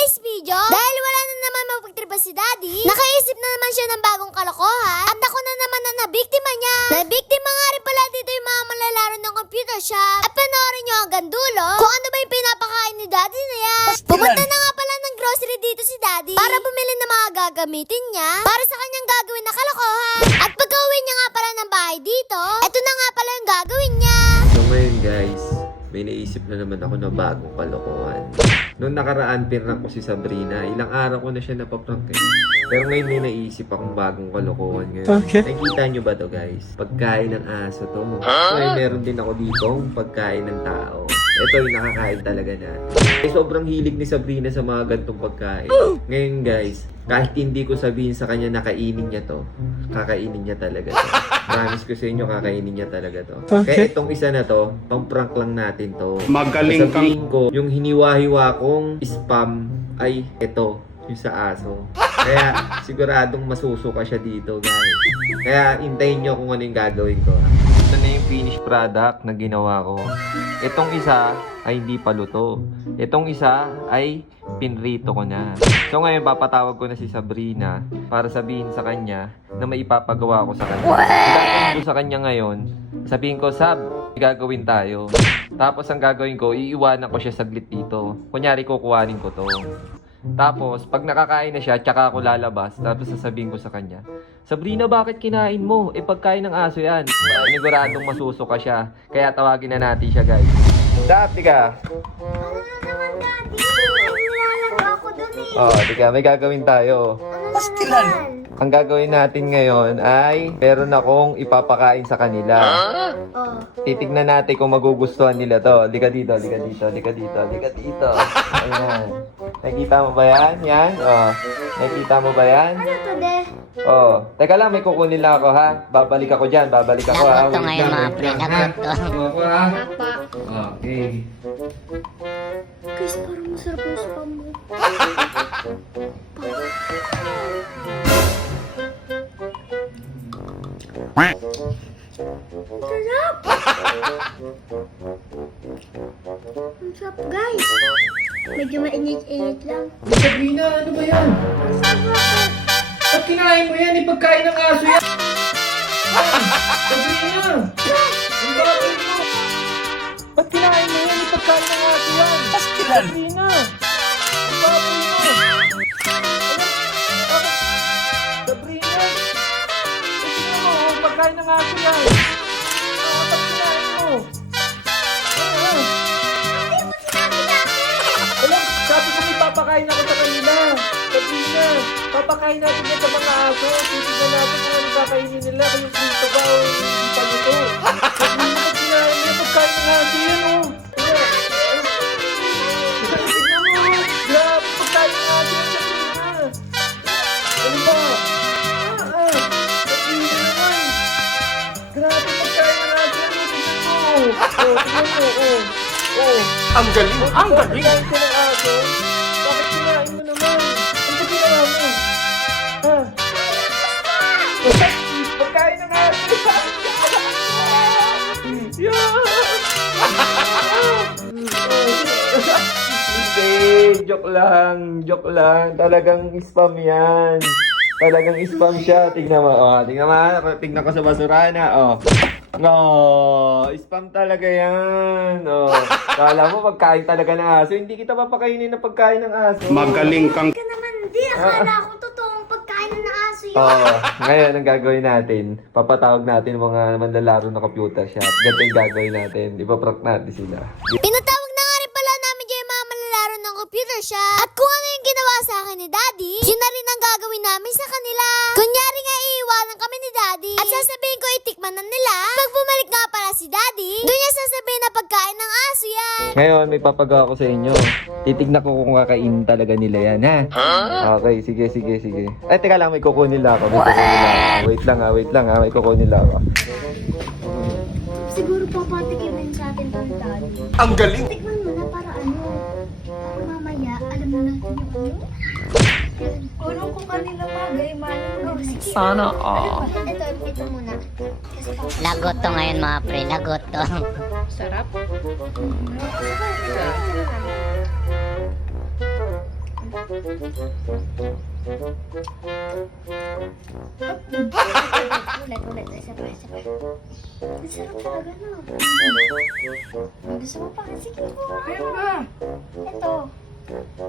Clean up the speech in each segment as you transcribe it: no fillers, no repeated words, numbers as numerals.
today's video, dahil wala na naman mapagtripa si Daddy, nakaisip na naman siya ng bagong kalokohan, at ako na naman ang nabiktima niya. Nabiktima nga rin pala dito yung mga malalaro ng computer shop. At panoorin nyo hanggang dulo kung ano ba yung pinapakain ni Daddy na yan. Pumunta na nga pala ng grocery dito si Daddy para bumili ng mga gagamitin niya para sa kanyang gagawin na kalokohan. At pagka-uwi niya nga pala ng bahay dito, eto na nga pala yung gagawin niya. So ngayon guys, may naisip na naman ako na bagong kalokohan. Noong nakaraan, pinrank ko si Sabrina. Ilang araw ko na siya napaprank eh. Pero ngayon may naisip akong bagong kalokohan ngayon. Okay. Nakikita nyo ba to guys? Pagkain ng aso to. Ngayon meron din ako dito pagkain ng tao. Ito yung nakakain talaga na. Sobrang hilig ni Sabrina sa mga gantong pagkain. Ngayon guys, kahit hindi ko sabihin sa kanya na kainin niya to, kakainin niya talaga to. Promise ko sa inyo, kakainin niya talaga to. Okay. Kaya itong isa na to, pang prank lang natin to. Magaling kang... Sabihin ko, yung hiniwa-hiwa kong spam ay ito, yung sa aso. Kaya siguradong masusuka siya dito guys. Kaya hintayin nyo kung ano yung gagawin ko. Ito na yung finished product na ginawa ko. Itong isa ay hindi pa luto. Itong isa ay pinrito ko na. So ngayon papatawag ko na si Sabrina para sabihin sa kanya na may ipapagawa ko sa kanya. Ang gagawin ko sa kanya ngayon, sabihin ko, Sab, gagawin tayo. Tapos ang gagawin ko, iiwanan ko siya saglit dito. Kunyari kukuhanin ko to. Tapos, pag nakakain na siya, tsaka ako lalabas. Tapos sasabihin ko sa kanya, Sabrina, bakit kinain mo? Eh, pagkain ng aso yan. Niguradong masusuka siya. Kaya tawagin na natin siya, guys. Dati ka. Ano na naman, Daddy? Nilalaro ako dun eh. Oh, tika, may gagawin tayo. Pastilan. Ang gagawin natin ngayon ay meron akong ipapakain sa kanila. Oh. Titignan natin kung magugustuhan nila to. Lika dito, lika dito, lika dito, lika dito. Ayan. Nakikita mo ba yan? Yan? Oh. Nakikita mo ba yan? Ano to, de? Oh. Teka lang, may kukunin lang ako ha. Babalik ako dyan, babalik ako ha. Nagot to ngayon mga pre, nagot to. Ako ha. Okay. Guys, parang masarap yung spam mo. Sarap! Ang sarap, guys. Medyo mainit-init lang. Sabrina, ano ba yan? Sarap! Ba't kinain mo yan? Ipagkain ng aso yan! Sabrina! Ang bagay mo! Ba't kinain mo yan? Ipagkain ng aso yan! Sabrina! Ang bagay mo! Sabrina! Tingnan mo, pagkain ng aso yan! Ba't kinain mo? Alam, sabi ko may papakain ako sa kanila. Sabrina, papakain natin yan sa mga aso. Titignan natin kung ano kakainin nila. Kung yung prito ba o hindi pa nito. Sabrina, ba't kinain niya? Pagkain ng aso yan, oh. Tignan mo, grabe, pagkain ng aso yan, Sabrina. Ano ba? Sabrina naman. Grabe, pagkain ng aso yan, oh. Tignan mo. Oh, tignan mo, oh. Oh. Ang galing! Ang galing! Kinain ko ng aso? Bakit kinain mo naman? Ano ba ginawa mo? Ha? Pagkain ng aso! Hindi, joke lang. Joke lang. Talagang spam yan. Talagang spam siya. Tingnan mo. Oh, tingnan mo. Tingnan ko sa basura na. Oh. No, spam talaga yan. Oh. Kala mo pagkain talaga ng aso. Hindi kita papakainin ng pagkain ng aso. Magaling kang... Ka naman, di. Akala ko totoong pagkain ng aso yun. Oh, ngayon ang gagawin natin, papatawag natin mga manlalaro ng computer shop. Ganito yung gagawin natin. Ipaprank natin sila. Pinatawag na nga rin pala namin dyan yung mga malalaro ng computer shop. At kung ano yung ginawa sa akin ni Daddy, yun na rin ang gagawin namin sa kanila. Kunyari nga iiwanan kami ni Daddy. At sasabihin ko itikman na nila. Pag bumalik nga pala si Daddy, doon niya sasabihin na pagkain ng aso yan. Ngayon, may papagawa ko sa inyo. Titignan ko kung kakainin talaga nila yan, ha? Okay, sige. Ay, teka lang, may kukunin lang ako. Wait lang ha. May kukunin lang ako. Siguro papatikimin sa atin ng Daddy. Ang galing! Tikman mo na para ano. Para mamaya, alam na natin yung ano. Kulong ko kanina bagay, manong. Sana all. Ito muna. Lagot to ngayon mga pre, lagot to. Sarap. Ulit. Isa pa. Ang sarap talaga, no? Gusto mo pa? Sige po. Ito.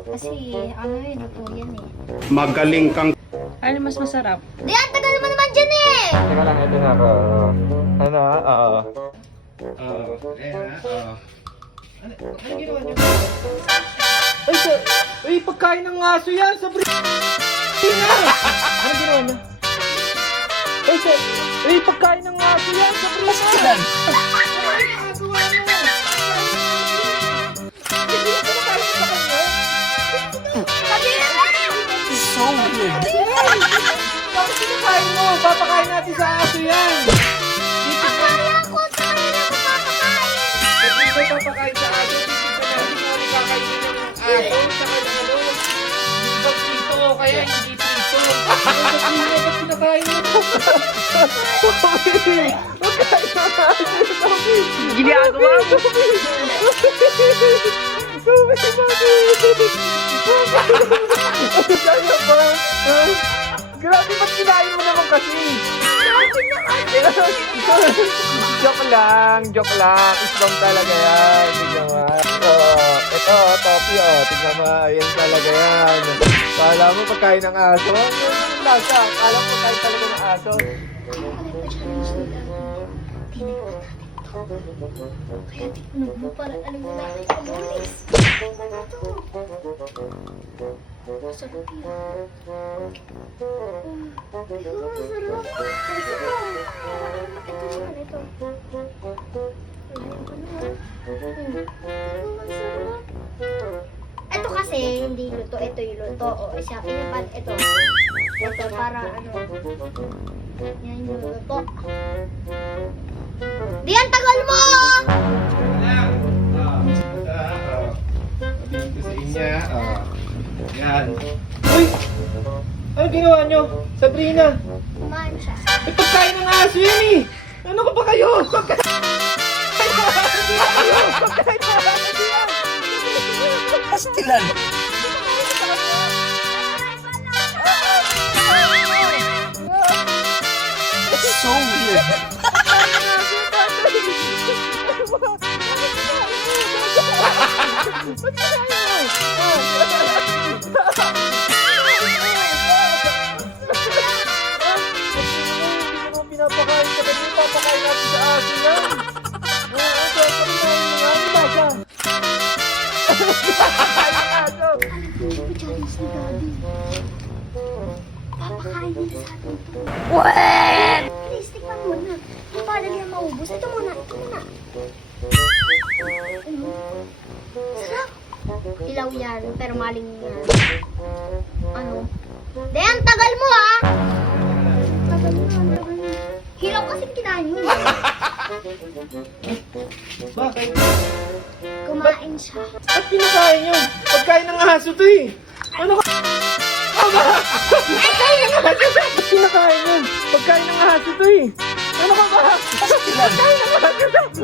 Kasi, ano yun, ito yan eh. Magaling kang Ano mas masarap? Di, ang tagal mo naman dyan eh! Teka lang, ito na ako. Ano ha? Oo. Ayan ha? Ano ginawa niyo? Ay, pagkain ng aso yan! Sabrina! Ano ginawa niyo? Ay, pagkain ng aso yan! Sabrina! So weird. Bakit kinakain mo? Papakain natin sa aso yan! Akala ko sa kanila ko papakain! Hindi ko papakain sa aso, titig ka na, hindi mo kakainin ng aso, saka ng ano, hindi ba prito, kaya hindi prito. Ano ba pinakain mo? Ginagawa mo. Grabe, ba't kinain mo naman kasi? Joke lang. Isbang talaga yan. Tignan mo. Ito, topi tignan mo. Yan talaga yan. Kala mo pagkain ng aso? Ano yung lasa? Kala mo pagkain talaga ng aso? Kaya tignan mo para alam mo natin sa lulis. Masarap yan. Ito kasi hindi luto, ito yung luto. O, siya, pinapan, ito. Ito, para ano. Yan yung luto. Diyan, tagal mo! Sabihin ko sa inyo. Yan. Uy! Ano ginawa nyo? Sabrina! Kumain siya. Pagkain ng aso yan eh! Ano ka ba kayo? Pagkain ng aso yan! Pastilan. So weird. Pinapakain ka ba? Pinapakain natin sa aso yan! Papakain mo nga, ano ba siya? Pinapakain ng aso! Papakain nila sa atin ito. What? Please, tingnan muna. Paano niya maubos? Ito muna. Sarap. Ilaw yan, pero maling yan. Ano? Dayan, tagal mo ha! Tagal mo. Hilaw kasi kinain yun. Bakit? Kumain siya. Ba't pinakain yun? Pagkain ng aso to eh! Ano ka? Pagkain ng aso! Ba't pinakain yun? Pagkain ng aso to eh! Ano ka ba? Pagkain ng aso to!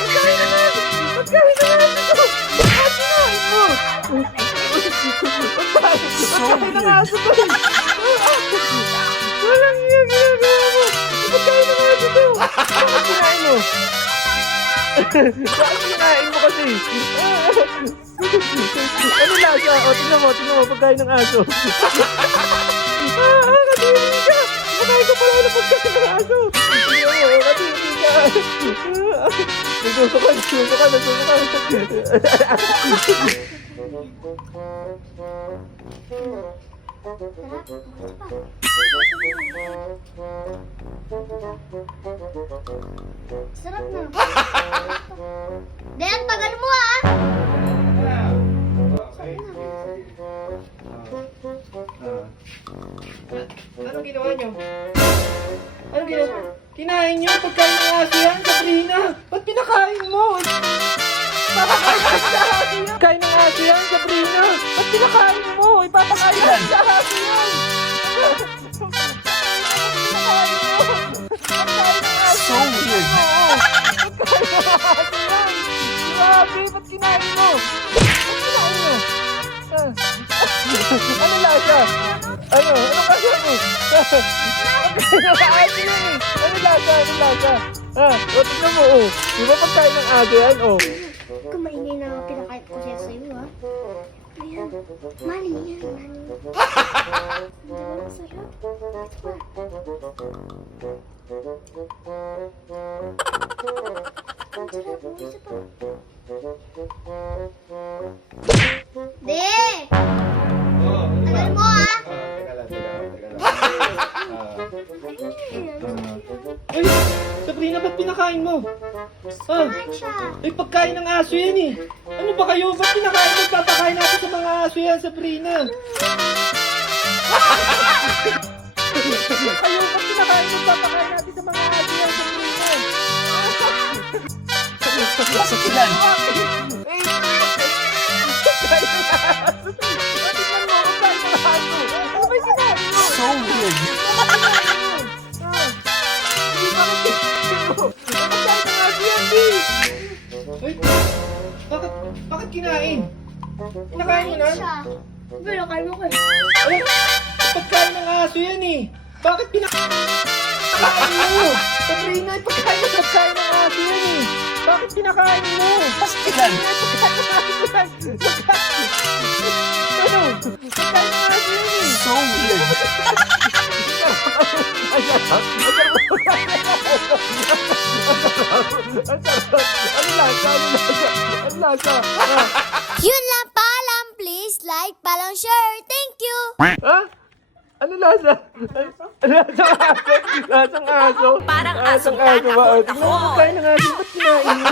Pagkain ng aso! Pagkain ng aso to! Ba't kinain mo? Pagkain ng aso to eh! Walang iya ginagawa mo! Pagkain ng aso to! Bakit kinain mo? Bakit kinain mo kasi? Ano lasa? O, tingnan mo, pagkain ng aso. Kadiri ka! Pagkain ko pala ng pagkain ng aso. Tingnan mo, kadiri ka. Nasusukan. Sarap na. Dayan, tagal mo ha! Ano ginawa nyo? Ano ginawa? Kinain nyo? Pagkain ng aso yan, Sabrina! Ba't pinakain mo? Pagkain ng aso yan, Sabrina! Ba't pinakain mo? Ipapakain natin sa aso yan! So weird. Pagkain ng aso yan! Grabe! Ba't kinain mo? Ba't kinain mo? Ano lasa? Ano? Anong kasa mo? Nakakain yun eh. Ano lasa? Ano lasa? Ha? O, tignan mo, oh. Di ba pagkain ng aso yan, oh? Kumaingay na ang pinakain ko siya sa'yo, ha? Ayan. Mali yan, mali. Di ba masarap? Ang sarap mo, isa pa. Di! Oh, Tagal mo, ha? Teka lang. Ay, Sabrina, ba't pinakain mo? Ah, Kumain siya. eh, pagkain ng aso yan eh. Ano ba kayo? Ba't pinakain mo? Papakain natin sa mga aso yan, Sabrina. Kayo, ba't pinakain mo? Papakain natin sa mga aso yan, Sabrina. Bakit sila? So weird. Ay, bakit kinain? Kinakain mo na? Siya. Pero kain mo ko eh. Ay, pagkain ng aso yan eh. Bakit pinakain mo? Sabrina, pagkain ng aso yan eh. Bakit pinakain mo? Pastilan. Pagkain ng aso yan. Ano? Pagkain ng aso yan eh. So weird. Ang lasa. Yun lang paalam. Please like, follow, share. Thank you. Ha? Ano lasa? Lasang aso? Parang aso ba? Tingnan mo pagkain ng aso. Ba't kinain mo?